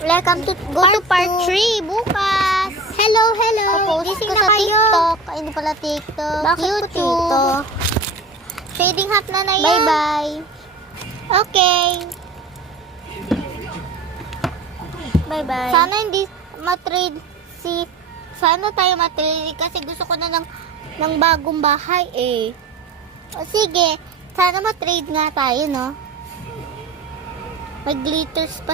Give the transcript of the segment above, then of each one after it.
Welcome to part 3 bukas. Hello. Gising na kayo. TikTok. Ay, hindi pala TikTok. Bakit YouTube. Trading hub na yan. Bye-bye. Okay. Bye-bye. Sana hindi matrade sana tayo matrade kasi gusto ko na ng bagong bahay eh. O sige, sana matrade nga tayo, no? May glitters pa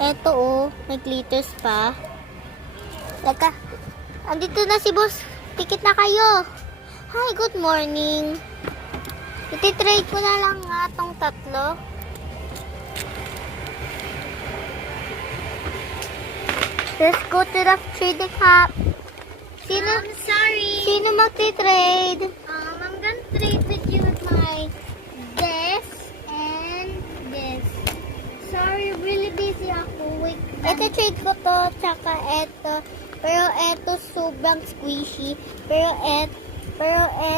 eto oh, may glitters pa. Teka, andito na si boss. Tikit na kayo. Hi, good morning. Iti-trade ko na lang nga tong tatlo. Let's go to the trading hub. Sorry. Sino magti-trade? I'm gonna trade with you with my this and this. Sorry, really busy ako. Wait. Ito trade ko to, tsaka ito. Pero ito sobrang squishy. Pero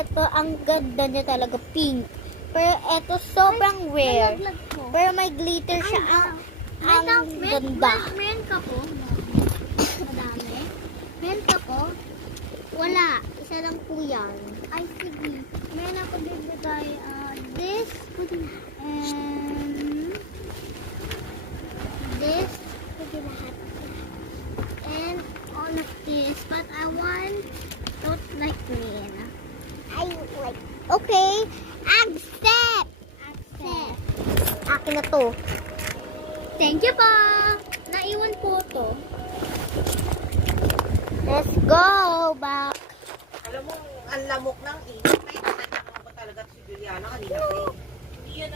ito ang ganda niya talaga, pink. Pero ito sobrang rare. Nalaglag ko. Pero may glitter siya. Ang ganda. Men ka po. Madami. Men ka po. Wala, isa lang po yan. Ay, sige. Meron ako bibigay this and this. Pwede lahat. And all of this. But I don't like green. I like. Okay, accept. Accept. Akin na to. Thank you po. Naiwan po to. Let's go back. Alam mo, ang lamok ng init. May nakita mo talaga si Juliana kanina pa eh. Hindi yan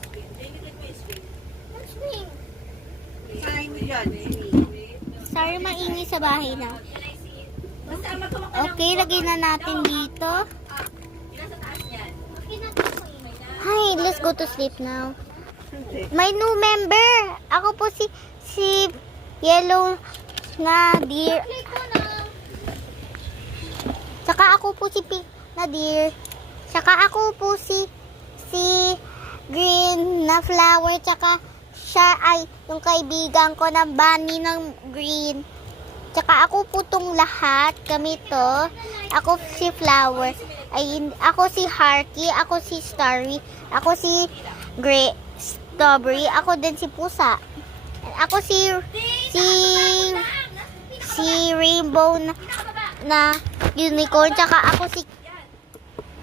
screen. Hindi mo yung screen. What's green? Sign mo dyan, Sorry, maingay sa bahay na. Basta magkamak Okay, lagay na natin dito. Okay na po. Hi, let's go to sleep now. May new member. Ako po si Yellow na deer. Play ko na. Saka ako po si Pink na deer. Saka ako po si Green na flower. Saka siya ay yung kaibigan ko na bunny ng green. Saka ako po tong lahat. Kami to. Ako si Flower. Ay, ako si Harky. Ako si Starry. Ako si Strawberry. Ako din si Pusa. Ako si Rainbow na unicorn. Tsaka ako si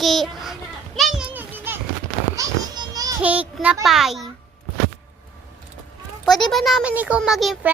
Cake na pie. Pwede ba namin ikaw maging friend?